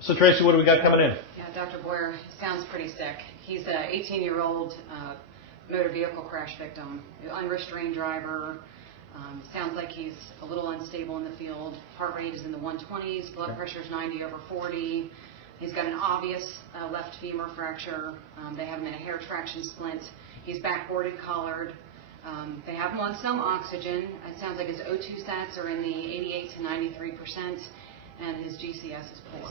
So Tracy, what do we got coming in? Yeah, Dr. Boyer sounds pretty sick. He's an 18-year-old motor vehicle crash victim, unrestrained driver. Sounds like he's a little unstable in the field. Heart rate is in the 120s. Blood pressure is 90/40. He's got an obvious left femur fracture. They have him in a hair traction splint. He's backboarded, collared. They have him on some oxygen. It sounds like his O2 sats are in the 88 to 93%, and his GCS is poor.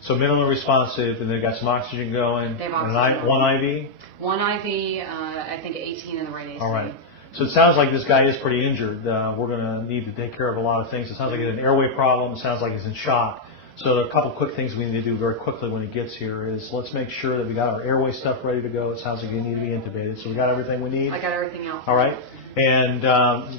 So minimally responsive, and they've got some oxygen going. They have and oxygen. one IV? One IV, I think 18 in the right AC. All right. So it sounds like this guy is pretty injured. We're going to need to take care of a lot of things. It sounds like he has an airway problem. It sounds like he's in shock. So a couple quick things we need to do very quickly when he gets here is let's make sure that we got our airway stuff ready to go. It sounds like you need to be intubated. So we got everything we need? I got everything else. All right. And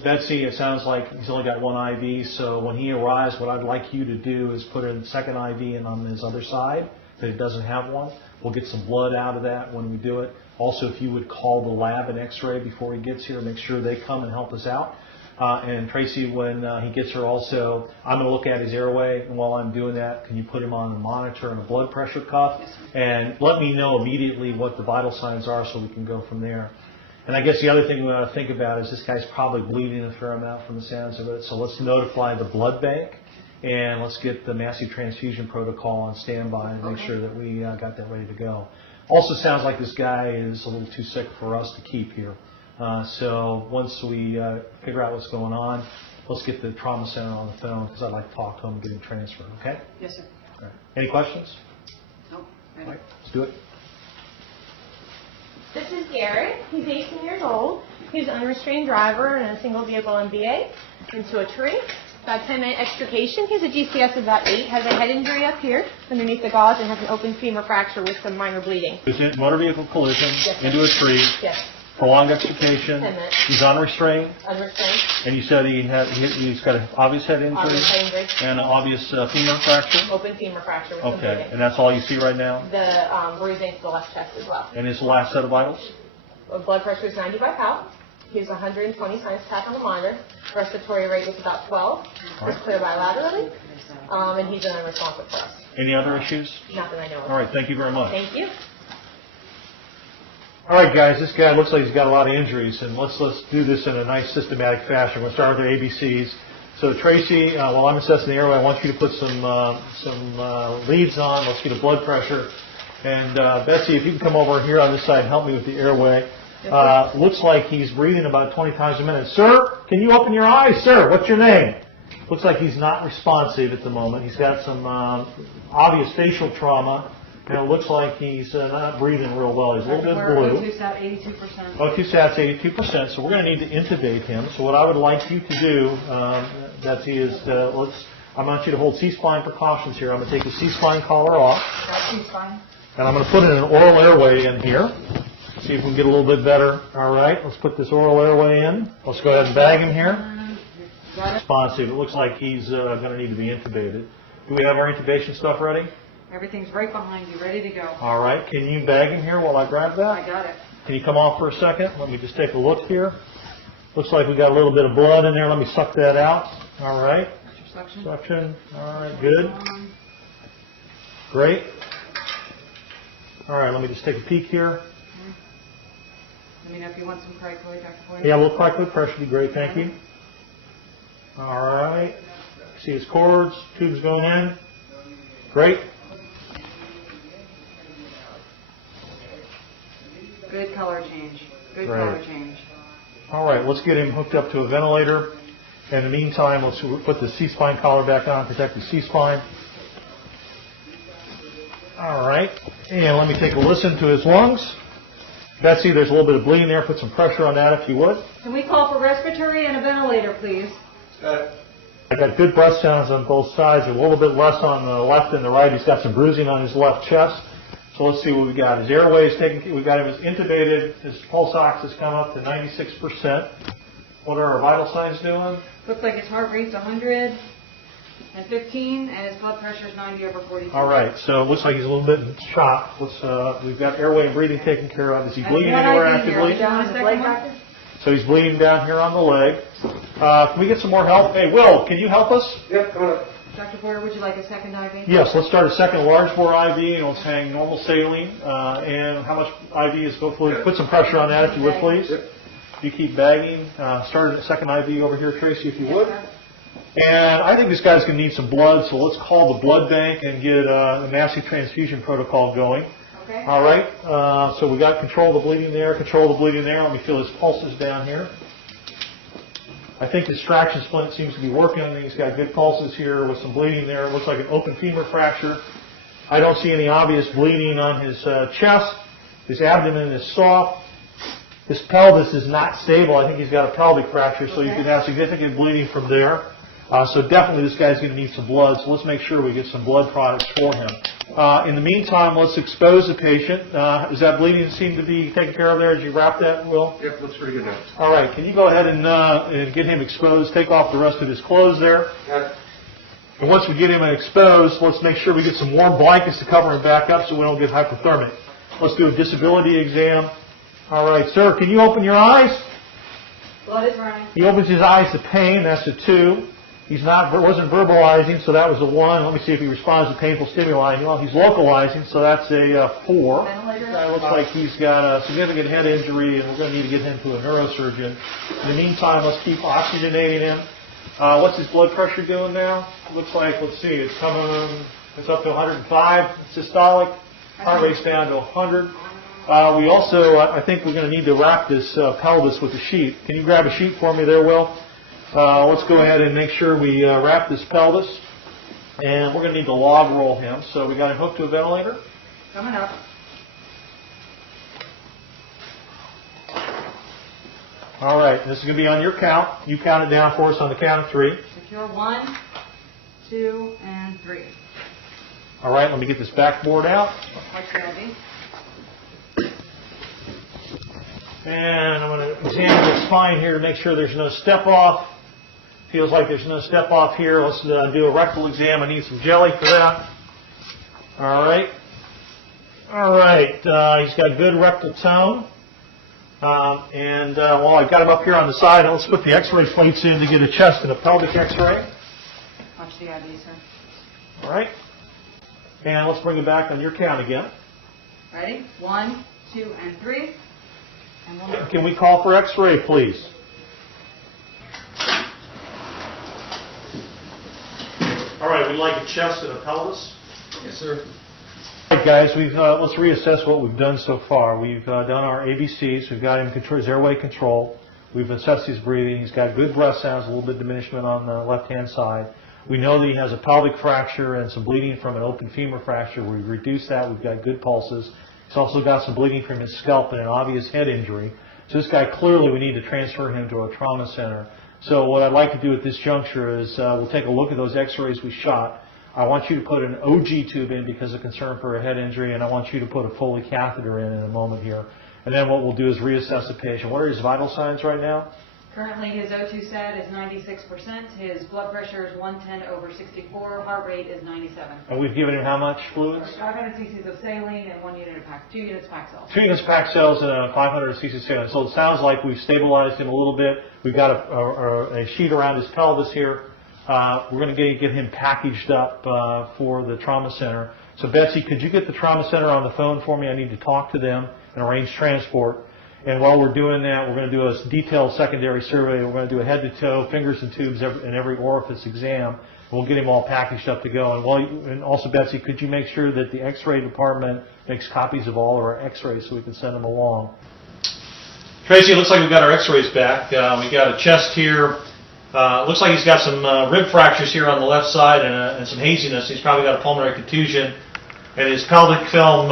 Betsy, it sounds like he's only got one IV. So when he arrives, what I'd like you to do is put a second IV in on his other side that he doesn't have one. We'll get some blood out of that when we do it. Also, if you would call the lab and x-ray before he gets here, make sure they come and help us out. And Tracy, when he gets here also, I'm going to look at his airway, and while I'm doing that, can you put him on a monitor and a blood pressure cuff? And let me know immediately what the vital signs are so we can go from there. And I guess the other thing we ought to think about is this guy's probably bleeding a fair amount from the sounds of it, so let's notify the blood bank, and let's get the massive transfusion protocol on standby and make sure that we got that ready to go. Also sounds like this guy is a little too sick for us to keep here. So once we figure out what's going on, let's get the trauma center on the phone because I'd like to talk to him and get him transferred, okay? Yes, sir. All right. Any questions? Nope. Ready. All right, let's do it. This is Garrett. He's 18 years old. He's an unrestrained driver in a single vehicle MVA into a tree. About 10-minute extrication. He has a GCS of about 8. Has a head injury up here underneath the gauze and has an open femur fracture with some minor bleeding. Motor vehicle collision Yes. into a tree. Yes. Prolonged extrication. 10 minutes. He's unrestrained. Unrestrained. And you said he's got an obvious head injury Obvious head injury. and an obvious femur fracture? Open femur fracture with some Okay, bleeding. and that's all you see right now? The bruising to the left chest as well. And his last set of vitals? Blood pressure is 90 by Pal. He's 120 times tap on the monitor. Respiratory rate was about 12. He's clear bilaterally. And he's an unresponsive for us. Any other issues? Not that I know of. All right, thank you very much. Thank you. All right, guys, this guy looks like he's got a lot of injuries, and let's do this in a nice systematic fashion. We'll start with the ABCs. So Tracy, while I'm assessing the airway, I want you to put some leads on. Let's get a blood pressure. And Betsy, if you can come over here on this side and help me with the airway. Looks like he's breathing about 20 times a minute. Sir, can you open your eyes? Sir, what's your name? Looks like he's not responsive at the moment. He's got some obvious facial trauma, and it looks like he's not breathing real well. He's a little bit blue. O2 sat 82%. O2 sats 82%, so we're going to need to intubate him. So what I would like you to do, Betsy, is I want you to hold C-spine precautions here. I'm going to take the C-spine collar off. C-spine. And I'm going to put in an oral airway in here. See if we can get a little bit better. All right, let's put this oral airway in. Let's go ahead and bag him here. Responsive. It looks like he's going to need to be intubated. Do we have our intubation stuff ready? Everything's right behind you, ready to go. All right, can you bag him here while I grab that? I got it. Can you come off for a second? Let me just take a look here. Looks like we got a little bit of blood in there. Let me suck that out. All right. Suction. Suction. All right, good. Great. All right, let me just take a peek here. Let me know if you want some cricoid, Dr. Boyer. Yeah, a little cricoid pressure would be great, thank you. All right. See his cords, tubes going in. Great. Good color change. Good Great. color change. All right, let's get him hooked up to a ventilator. In the meantime, let's put the C-spine collar back on, protect the C-spine. All right, and let me take a listen to his lungs. Betsy, there's a little bit of bleeding there. Put some pressure on that if you would. Can we call for respiratory and a ventilator, please? I got good breath sounds on both sides, a little bit less on the left and the right. He's got some bruising on his left chest. So let's see what we got. His airway is taken. We've got him as intubated. His pulse ox has come up to 96%. What are our vital signs doing? Looks like his heart rate's 115 and his blood pressure is 90/42. All right. So it looks like he's a little bit in shock. We've got airway and breathing taken care of. Is he bleeding anywhere actively? So he's bleeding down here on the leg. Can we get some more help? Hey, Will, can you help us? Yep, come on. Dr. Boyer, would you like a second IV? Yes, let's start a second large bore IV, and let's hang normal saline. And how much IV is go fluid? Put some pressure on that, if you would, please. You keep bagging. Start a second IV over here, Tracy, if you would. And I think this guy's going to need some blood, so let's call the blood bank and get a massive transfusion protocol going. Okay. All right. So we got control of the bleeding there, control of the bleeding there. Let me feel his pulses down here. I think his traction splint seems to be working. He's got good pulses here with some bleeding there. It looks like an open femur fracture. I don't see any obvious bleeding on his chest. His abdomen is soft. His pelvis is not stable. I think he's got a pelvic fracture, so you could have significant bleeding from there. So definitely this guy's going to need some blood, so let's make sure we get some blood products for him. In the meantime, let's expose the patient. Does that bleeding seem to be taken care of there? Did you wrap that, Will? Yep, looks pretty good now. All right, can you go ahead and get him exposed, take off the rest of his clothes there. And once we get him exposed, let's make sure we get some warm blankets to cover him back up so we don't get hypothermic. Let's do a disability exam. All right, sir, can you open your eyes? Blood is running. He opens his eyes to pain, that's a 2. Wasn't verbalizing, so that was a 1. Let me see if he responds to painful stimuli. Well, he's localizing, so that's a 4. It looks like he's got a significant head injury, and we're going to need to get him to a neurosurgeon. In the meantime, let's keep oxygenating him. What's his blood pressure doing now? Looks like, let's see, it's up to 105 systolic. Heart rate's down to 100. We also, I think we're going to need to wrap this pelvis with a sheet. Can you grab a sheet for me there, Will? Let's go ahead and make sure we wrap this pelvis. And we're going to need to log roll him. So we got him hooked to a ventilator. Coming up. All right, this is going to be on your count. You count it down for us on the count of 3. Secure 1, 2, and 3. All right, let me get this backboard out. Watch the IV. And I'm going to examine the spine here to make sure there's no step off. Feels like there's no step off here. Let's do a rectal exam. I need some jelly for that. All right. All right. He's got good rectal tone. While I've got him up here on the side, let's put the x-ray plates in to get a chest and a pelvic x-ray. Watch the IV, sir. All right. And let's bring it back on your count again. Ready? 1, 2, and 3. And 1 more. Can we call for x-ray, please? All right, we'd like a chest and a pelvis. Yes, sir. All right, guys, let's reassess what we've done so far. We've done our ABCs. We've got him his airway control. We've assessed his breathing. He's got good breath sounds, a little bit of diminishment on the left-hand side. We know that he has a pelvic fracture and some bleeding from an open femur fracture. We've reduced that. We've got good pulses. He's also got some bleeding from his scalp and an obvious head injury. So this guy, clearly, we need to transfer him to a trauma center. So what I'd like to do at this juncture is we'll take a look at those x-rays we shot. I want you to put an OG tube in because of concern for a head injury, and I want you to put a Foley catheter in a moment here. And then what we'll do is reassess the patient. What are his vital signs right now? Currently, his O2 sat is 96%. His blood pressure is 110/64. Heart rate is 97. And we've given him how much fluids? 500 cc's of saline and 1 unit of Pax, 2 units Paxil. 2 units Paxil and 500 cc's saline. So it sounds like we've stabilized him a little bit. We've got a sheet around his pelvis here. We're going to get him packaged up for the trauma center. So Betsy, could you get the trauma center on the phone for me? I need to talk to them and arrange transport. And while we're doing that, we're going to do a detailed secondary survey. We're going to do a head-to-toe, fingers and tubes in every orifice exam. We'll get him all packaged up to go. And also, Betsy, could you make sure that the x-ray department makes copies of all of our x-rays so we can send them along? Tracy, it looks like we've got our x-rays back. We've got a chest here. Looks like he's got some rib fractures here on the left side and some haziness. He's probably got a pulmonary contusion. And his pelvic film,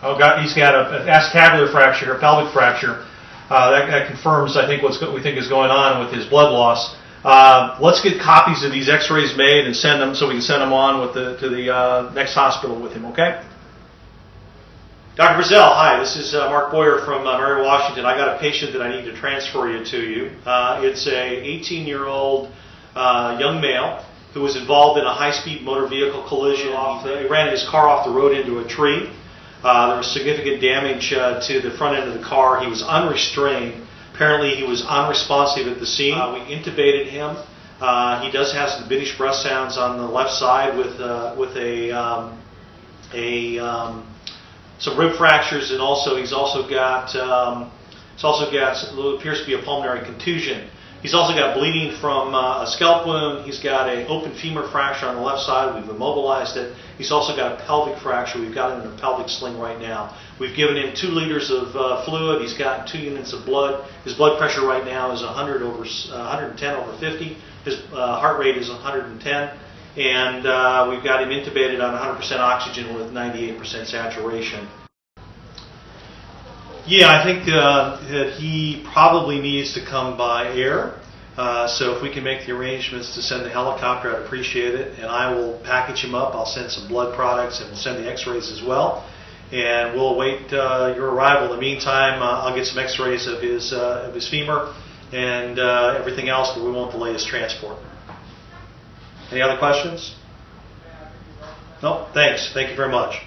he's got an acetabular fracture, a pelvic fracture. That confirms, I think, what we think is going on with his blood loss. Let's get copies of these x-rays made and send them so we can send them on to the next hospital with him, okay? Dr. Brazil, hi, this is Mark Boyer from Mary Washington. I got a patient that I need to transfer you to you. It's a 18-year-old young male who was involved in a high-speed motor vehicle collision. He ran his car off the road into a tree. There was significant damage to the front end of the car. He was unrestrained. Apparently he was unresponsive at the scene. We intubated him. He does have some diminished breath sounds on the left side with some rib fractures, and he's also got what appears to be a pulmonary contusion. He's also got bleeding from a scalp wound. He's got an open femur fracture on the left side. We've immobilized it. He's also got a pelvic fracture. We've got him in a pelvic sling right now. We've given him 2 liters of fluid. He's gotten 2 units of blood. His blood pressure right now is 110/50. His heart rate is 110. And we've got him intubated on 100% oxygen with 98% saturation. Yeah, I think that he probably needs to come by air. So if we can make the arrangements to send the helicopter, I'd appreciate it. And I will package him up. I'll send some blood products and we'll send the x-rays as well. And we'll await your arrival. In the meantime, I'll get some x-rays of his femur and everything else, but we won't delay his transport. Any other questions? No? Thanks. Thank you very much.